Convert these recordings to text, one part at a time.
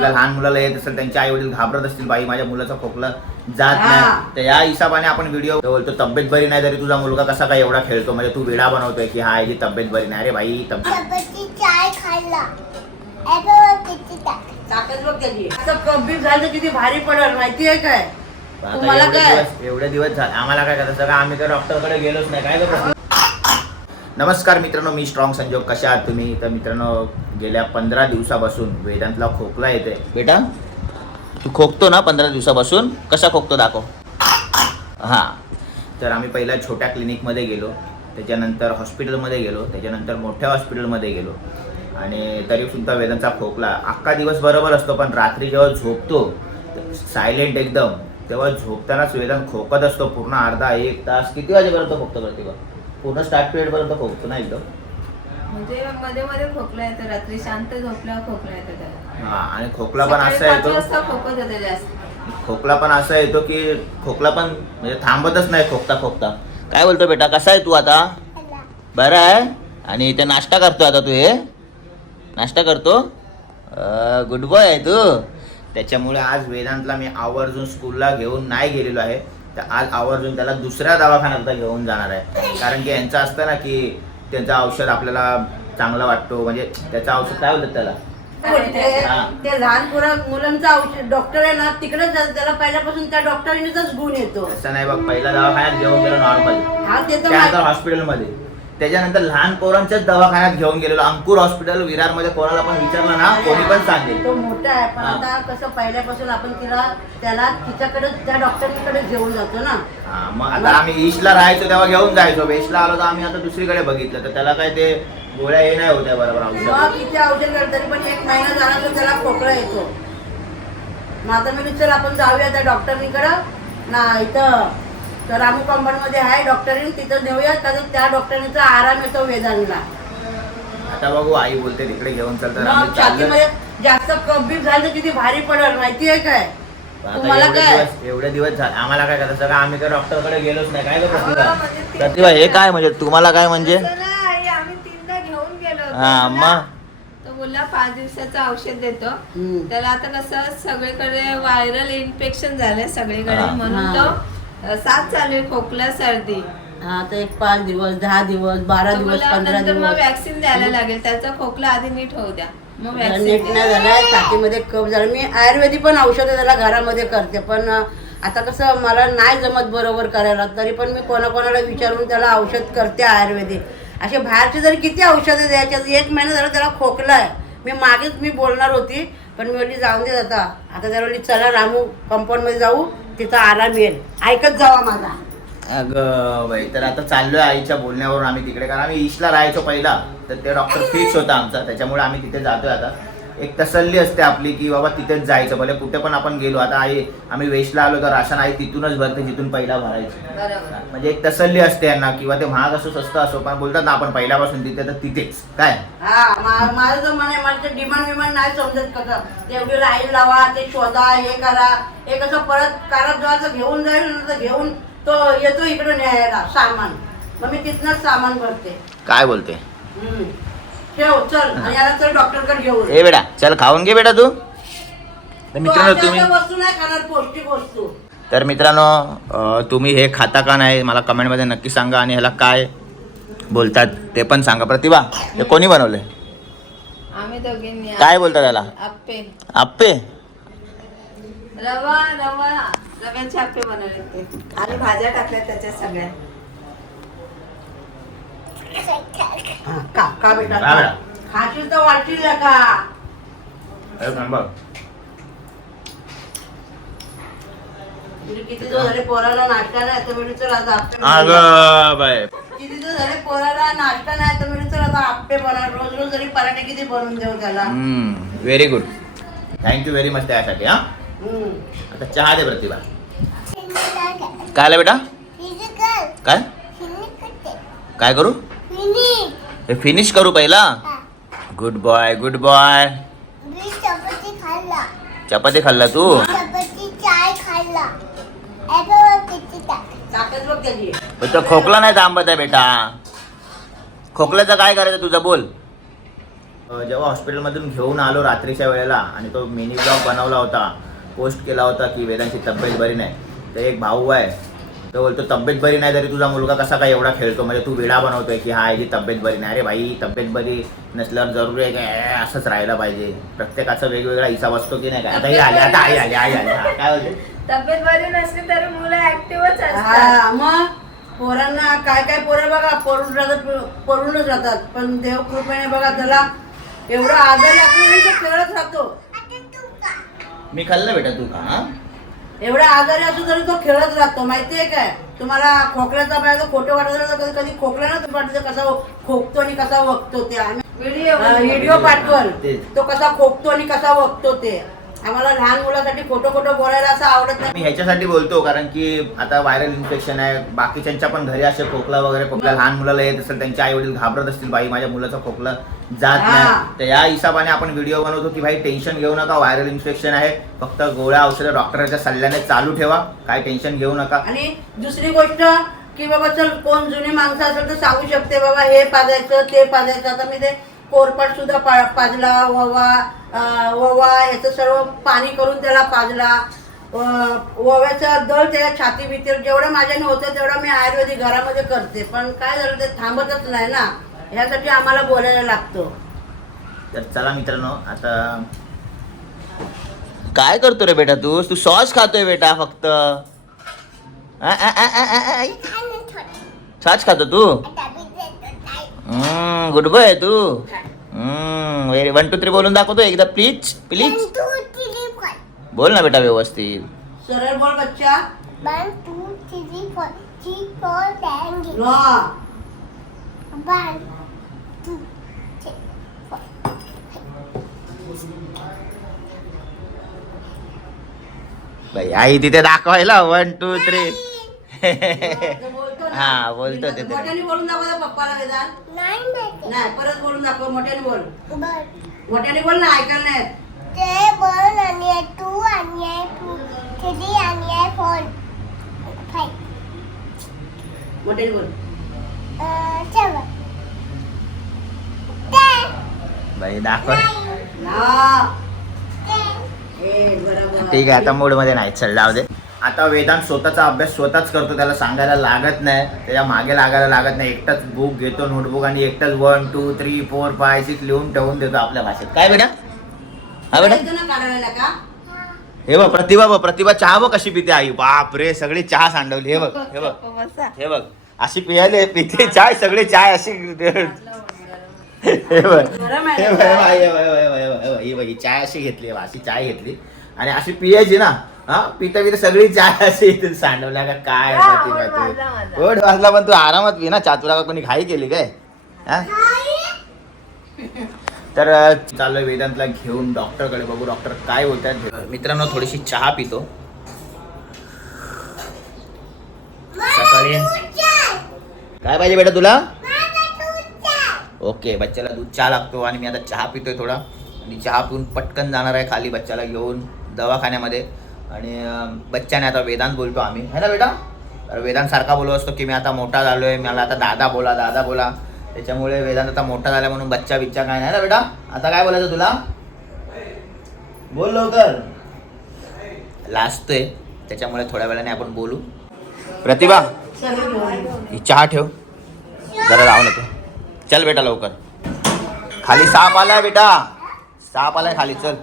लहान मुलाला येत असेल त्यांचे आई वडील घाबरत असतील बाई माझ्या मुलाचा खोकला जात. नाही. तर या हिशोबाने आपण व्हिडिओ बोलतो तब्येत बरी नाही तरी तुझा मुलगा कसा काय एवढा खेळतो? म्हणजे तू वेडा बनवतोय की हा याची तब्येत बरी नाही. अरे तब्येत ॲपल किती टाक. ताकद बघ त्याची. असं कब्बीर झालं तर किती भारी पडेल माहितीये काय? तुम्हाला एवढे काय? दिवस एवढे दिवस झाले. आम्हाला काय करायचं? का आम्ही काय डॉक्टरकडे गेलोच नाही. काय करतो नमस्कार मित्रांनो मी स्ट्रॉंग संजोग. कशा आहात तुम्ही? तर मित्रांनो गेल्या पंधरा दिवसापासून वेदांतला खोकला येते बेटा तू खोकतो ना पंधरा दिवसापासून? कसा खोकतो दाखव. हां. तर आम्ही पहिला छोट्या क्लिनिकमध्ये गेलो त्याच्यानंतर हॉस्पिटलमध्ये गेलो त्याच्यानंतर मोठ्या हॉस्पिटलमध्ये गेलो. आणि तरीसुद्धा वेदांचा खोकला अख्खा दिवस बरोबर असतो पण रात्री जेव्हा झोपतो सायलेंट एकदम तेव्हा झोपतानाच वेदांत खोकत असतो. पूर्ण अर्धा एक तास किती वाजेपर्यंत खोकतो करते बा पूर्ण स्टार्ट पिरियडपर्यंत खोकतो ना एकदम? म्हणजे मध्ये मध्ये खोकला येतो रात्री शांत झोपल्यावर खोकला येतो त्याला. हां आणि खोकला पण सकाळी असा पाच येतो वाजता खोकत होते जास्त. खोकला पण असा येतो की खोकला पण म्हणजे थांबतच नाही खोकता खोकता. काय बोलतो बेटा कसा आहे तू आता? बरं आहे? आणि इथे नाश्ता करतो आता तू हे? नाश्ता करतो? गुड बॉय आहे तू. त्याच्यामुळे आज वेदांतला मी आवर्जून स्कूलला घेऊन नाही गेलेलो आहे. तर आज आवर्जून त्याला दुसऱ्या दवाखान्यात आता घेऊन जाणार आहे. कारण की यांचं असतं ना की त्यांचं औषध आपल्याला चांगलं वाटतो. म्हणजे त्याचं औषध काय बोलतात त्याला? हा. ते लहान पुरा मुलांचा औषध डॉक्टर आहे ना तिकडेच त्याला पहिल्यापासून त्या डॉक्टरीनेच गुण येतो. असं नाही बघ पहिला दवाखान्यात घेऊन गेलो नॉर्मल हा त्यानंतर माहिती- हॉस्पिटलमध्ये त्याच्यानंतर लहान पोरांच्याच दवाखान्यात घेऊन गेलेलो. अंकुर हॉस्पिटल विरारमध्ये कोणाला पण विचारलं ना कोणी पण सांगेल. तो मोठा आहे. पण. आता कसं पहिल्यापासून आपण तिला त्याला तिच्याकडे त्या डॉक्टरकडे घेऊन जातो ना. मग आता आम्ही ईस्टला राहायचो तेव्हा घेऊन जायचो. वेस्टला आलो तर आम्ही आता दुसरीकडे बघितलं. तर त्याला काय ते गोळ्या हे नाही होत्या बरोबर मग औषध किती औषध करत तरी पण एक महिना झाला तर त्याला खोकला येतो. मग आता मी विचार आपण जाऊया त्या डॉक्टरनीकडं ना इथं तर रामू मध्ये आहे डॉक्टरीन तिथं नेऊया कारण त्या डॉक्टरीचा आराम येतो वेदांना आता बघू आई बोलते तिकडे घेऊन चल तर मग आम्ही चाललोय. छातीमध्ये जास्त कब्बीर झालं तर किती भारी पडेल माहितीये काय? आता तुम्हाला एवढे काय? दिवस एवढे दिवस झाले. आम्हाला काय करायचं? आम्ही काय डॉक्टरकडे गेलोच नाही. काय गं अहो, प्रतिभा म्हणजे ते- प्रतिभा हे काय म्हणजे? तुम्हाला काय म्हणजे असं नाही, आई, आम्ही तीनदा घेऊन गेलो होतो. हा मग तो बोलला पाच दिवसाचं औषध देतो. हम्म. त्याला आता कसं सगळीकडे व्हायरल इन्फेक्शन झालंय सगळीकडे हा. म्हणून. तो अ, साथ चालू आहे खोकला सर्दी. हा तर एक पाच दिवस दहा दिवस बारा तो दिवस बोलला, पंधरा नंतर मग दिवस. वॅक्सिन द्यायला लागेल. त्याचा खोकला आधी नीट होऊ द्या. मग नीट वॅक्सिन नाही झालाय छातीमध्ये कप झाला. मी आयुर्वेदिक पण औषधं त्याला घरामध्ये करते पण अं, आता कसं मला नाही जमत बरोबर करायला तरी पण मी कोणाकोणाला विचारून त्याला औषध करते आयुर्वेदिक. असे बाहेरचे जरी किती औषधं द्यायचे एक महिना झाला त्याला खोकला आहे मी मागेच मी बोलणार होती पण मी बोलली जाऊन देत आता. आता बोलली चला रामू कंपाऊंडमध्ये जाऊ तिथं आराम येईल. ऐकत जावा माझा. अगं बाई तर आता चाललोय आईच्या बोलण्यावरून आम्ही तिकडे. कारण आम्ही ईस्टला राहायचो पहिला तर ते डॉक्टर फिक्स होता आमचा त्याच्यामुळे आम्ही तिथे जातोय आता. एक तसल्ली असते आपली की बाबा तिथेच जायचं भले कुठे पण आपण गेलो. आता आई आम्ही वेस्टला आलो तर राशन आई तिथूनच भरते जिथून पहिला भरायची. बरोबर. म्हणजे एक तसल्ली असते यांना किंवा ते महाग असो स्वस्त असो पण बोलतात ना आपण पहिल्यापासून तिथे तर तिथेच. काय? हा माझं तर म्हणे मला ते डिमांड विमान नाही समजत कसं. तेवढी लाईन लावा ते शोधा हे करा. हे कसं परत कारत जायचं घेऊन जाईल तर घेऊन तो येतो इकडे न्यायला सामान. मग मी तिथनंच सामान भरते. काय बोलते. ठेव चल. आणि याला चल डॉक्टरकडे घेऊन. ए बेटा चल खाऊन घे बेटा तू. तर तो मित्रांनो तुम्ही अशा वस्तू नाही खाणार पौष्टिक वस्तू. तर मित्रांनो अं, तुम्ही हे खाता का नाही मला कमेंटमध्ये नक्की सांगा आणि ह्याला काय बोलतात ते पण सांगा. प्रतिभा हे कोणी बनवले आम्ही दोघींनी काय बोलतात त्याला आप्पे. आप्पे? रवा रवा. रव्याचे आप्पे बनवले ते. आणि भाज्या टाकल्या त्याच्यात सगळ्या. हा, का? का बेटा? का बेटा? खाशील तर वाटशील का? म्हणजे किती दिवस झाले पोराला नाश्ता नाही तर म्हणजे चल आता आप्पे बनवूया. अगं बाय. किती दिवस झाले पोराला नाश्ता नाही तर म्हणजे चल आता आप्पे बनव रोज रोज जरी पराठे किती बनवून देऊ त्याला. Very good thank you very much त्यासाठी हा. हम्म. आता चहा दे प्रतिभा. काय आलं बेटा? काय? काय करू? हे फिनिश करू पहिला? गुड बॉय गुड बॉय चपाती खाल्ला. चपाती खाल्ला तू? तो खोकला नाही थांबत आहे बेटा. खोकल्याचं काय करायचं तुझं बोल. जेव्हा हॉस्पिटलमधून घेऊन आलो रात्रीच्या वेळेला आणि तो मिनी ब्लॉग बनवला होता पोस्ट केला होता की वेदांची तब्येत बरी नाही तर एक भाऊ आहे तो बोलतो तब्येत बरी नाही तरी तुझा मुलगा कसा काय एवढा खेळतो? म्हणजे तू वेडा बनवतोय की हा याची तब्येत बरी नाही. अरे भाई तब्येत बरी नसल्यावर जरुरी आहे काय असंच राहायला पाहिजे. प्रत्येकाचा वेगवेगळा हिसाब असतो की नाही काय? आता ही आली आता आई आली आई आली. हा, काय बोलते तब्येत बरी नसली तरी मुलं ऍक्टिव्हच असतात हा मग? पोरांना काय काय पोरं बघा पडून राहतात पडूनच राहतात पण देव कृपेने बघा त्याला एवढं आदर लागतो खेळत राहतो. मी खाल्लं बेटा तू का हा? एवढा आजारी असू तरी तो खेळत राहतो माहितीये काय? तुम्हाला खोकल्याचा पाहिजे खोटं वाटत राहतं कधी कधी खोकला ना वाटतं कसा खोकतो आणि कसा वगतो ते. आम्ही व्हिडिओ व्हिडिओ पाठवल. तो कसा खोकतो आणि कसा वगतो ते. आम्हाला लहान मुलासाठी खोटं खोटं बोलायला असं आवडत नाही. मी ह्याच्यासाठी बोलतो कारण की आता व्हायरल इन्फेक्शन आहे. बाकीच्यांच्या पण घरी असे खोकला वगैरे खोकला लहान मुलाला येत असेल त्यांचे आई वडील घाबरत असतील बाई माझ्या मुलाचा खोकला जात. नाही. तर या हिशोबाने आपण व्हिडिओ बनवतो की भाई टेन्शन घेऊ नका व्हायरल इन्फेक्शन आहे. फक्त गोळ्या औषधं डॉक्टरच्या सल्ल्याने चालू ठेवा. काय टेन्शन घेऊ नका. आणि दुसरी गोष्ट की बाबा चल कोण जुनी माणसं असेल तर सांगू शकते बाबा हे पाजायचं ते पाजायचं. आता मी ते कोरपाट सुद्धा पा पाजला ववा ववा याचं सर्व पाणी करून त्याला पाजला. वव्याचं दळ त्याच्या छाती भीतीवर जेवढं माझ्याने होतं तेवढं मी आयुर्वेदिक घरामध्ये करते. पण काय झालं ते थांबतच नाही ना. ह्यासाठी आम्हाला बोलायला लागतो. तर चला मित्रांनो आता काय करतो रे बेटा तू? तू सॉस खातोय बेटा फक्त. आ, आ, आ, आ, आ, आ. सॉस खातो तू? गुड बॉय तू व्हेरी वन टू थ्री बोलून दाखवतो एकदा प्लीज प्लीज बोल ना बेटा व्यवस्थित सरळ बोल बच्चा One, two, three, four. Three, four, ten, eight. न One, two, three, four. By I तिथे दाखवायला वन टू थ्री. हा, बोलतो ते. मोठ्याने बोलून दाखव पप्पाला माहिती. नाही परत बोलून दाखव मोठ्याने बोल. मोठ्याने बोल ना ऐकायला नाही. ते बॉल आणि टू आणि थ्री आणि फोर फाईव्ह मोठ्याने बोल. सेवन बाई दाखव. ठीक आहे आता मूडमध्ये नाही चल जाऊ दे. आता वेदांत स्वतःचा अभ्यास स्वतःच करतो त्याला सांगायला लागत नाही त्याच्यामागे लागायला लागत नाही. एकटाच बुक घेतो नोटबुक आणि एकटाच one two three four five six लिहून ठेवून देतो आपल्या भाषेत. काय बेटा? हा बेटा? हे बघ प्रतिभा बघ प्रतिभा चहा बघ कशी पिते आई. बाप रे सगळी चहा सांडवली. हे बघ हे बघ. हे बघ अशी पियाले पिते चाय सगळे चाय अशी हे बघ. हे बघ, हे चाय अशी घेतली अशी चाय घेतली. आणि अशी पियायची ना हा पिता पिता सगळी चाय अशी इथून सांडवल्या का काय ओढ तू? वाजला पण तू आरामात पी ना चातुरा का कोणी घाई केली काय? हा? तर चाललोय वेदांतला घेऊन डॉक्टरकडे बघू डॉक्टर काय बोलतात. मित्रांनो थोडीशी चहा पितो. सकाळी. काय पाहिजे बेटा तुला? ओके बच्चाला दूध चहा लागतो आणि मी आता चहा पितोय थोडा. आणि चहा पिऊन पटकन जाणार आहे खाली बच्चाला घेऊन दवाखान्यामध्ये. आणि बच्चाने आता वेदांत बोलतो आम्ही. है ना बेटा? तर वेदांत सारखा बोलत असतो की मी आता मोठा झालोय मला आता दादा बोला दादा बोला. त्याच्यामुळे वेदांत आता मोठा झाला म्हणून बच्चा बिच्चा काय नाही ना बेटा? आता काय बोलायचं तुला? बोल लवकर. लाजतोय. त्याच्यामुळे थोड्या वेळाने आपण बोलू. प्रतिभा ही चहा ठेव. जरा राहू नको. चल बेटा लवकर. खाली साप आलाय बेटा. साप आलाय खाली चल.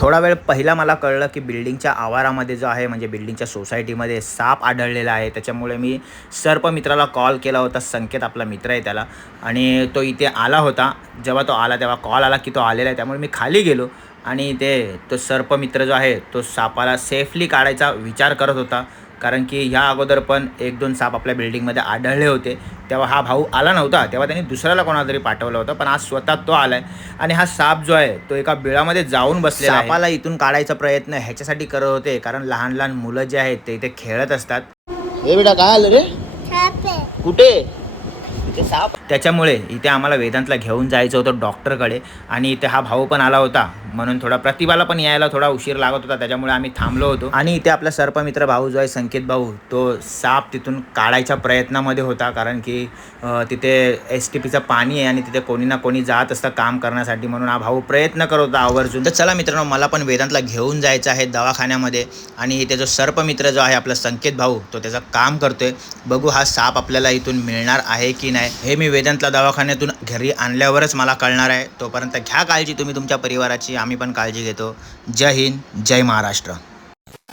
थोडा वेळ पहिला मला कळलं की बिल्डिंगच्या आवारामध्ये जो आहे म्हणजे बिल्डिंगच्या सोसायटीमध्ये साप आढळलेला आहे. त्याच्यामुळे मी सर्पमित्राला कॉल केला होता संकेत आपला मित्र आहे त्याला. आणि तो इथे आला होता. जेव्हा तो आला तेव्हा कॉल आला की तो आलेला आहे त्यामुळे मी खाली गेलो. आणि ते तो सर्प मित्र जो आहे तो सापाला सेफली काढायचा विचार करत होता. कारण की ह्या अगोदर पण एक दोन साप आपल्या बिल्डिंगमध्ये आढळले होते. तेव्हा हा भाऊ आला नव्हता. तेव्हा त्यांनी दुसऱ्याला कोणाला तरी पाठवलं होतं. पण आज स्वतः तो आलाय. आणि हा साप जो आहे तो एका बिळामध्ये जाऊन बसलेला आहे. सापाला इथून काढायचा प्रयत्न ह्याच्यासाठी करत होते. कारण लहान लहान मुलं जे आहेत ते इथे खेळत असतात. हे बेटा काय आलं रे? कुठे? इथे साप त्याच्यामुळे इथे आम्हाला वेदांतला घेऊन जायचं होतं डॉक्टरकडे आणि इथे हा भाऊ पण आला होता. म्हणून थोडा प्रतिभाला पण यायला थोडा उशीर लागत होता त्याच्यामुळे आम्ही थांबलो होतो. आणि इथे आपला सर्पमित्र भाऊ जो आहे संकेत भाऊ तो साप तिथून काढायच्या प्रयत्नामध्ये होता कारण की तिथे एस टी पीचं पाणी आहे आणि तिथे कोणी ना कोणी जात असतं काम करण्यासाठी म्हणून हा भाऊ प्रयत्न करत होता आवर्जून. तर चला मित्रांनो मला पण वेदांतला घेऊन जायचं आहे दवाखान्यामध्ये. आणि इथे जो सर्पमित्र जो आहे आपला संकेत भाऊ तो त्याचं काम करतोय. बघू हा साप आपल्याला इथून मिळणार आहे की नाही. हे मी वेदांतला दवाखान्यातून घरी आणल्यावरच मला कळणार आहे. तोपर्यंत घ्या काळजी तुम्ही तुमच्या परिवाराची आम्ही पण काळजी घेतो. जय हिंद जय महाराष्ट्र.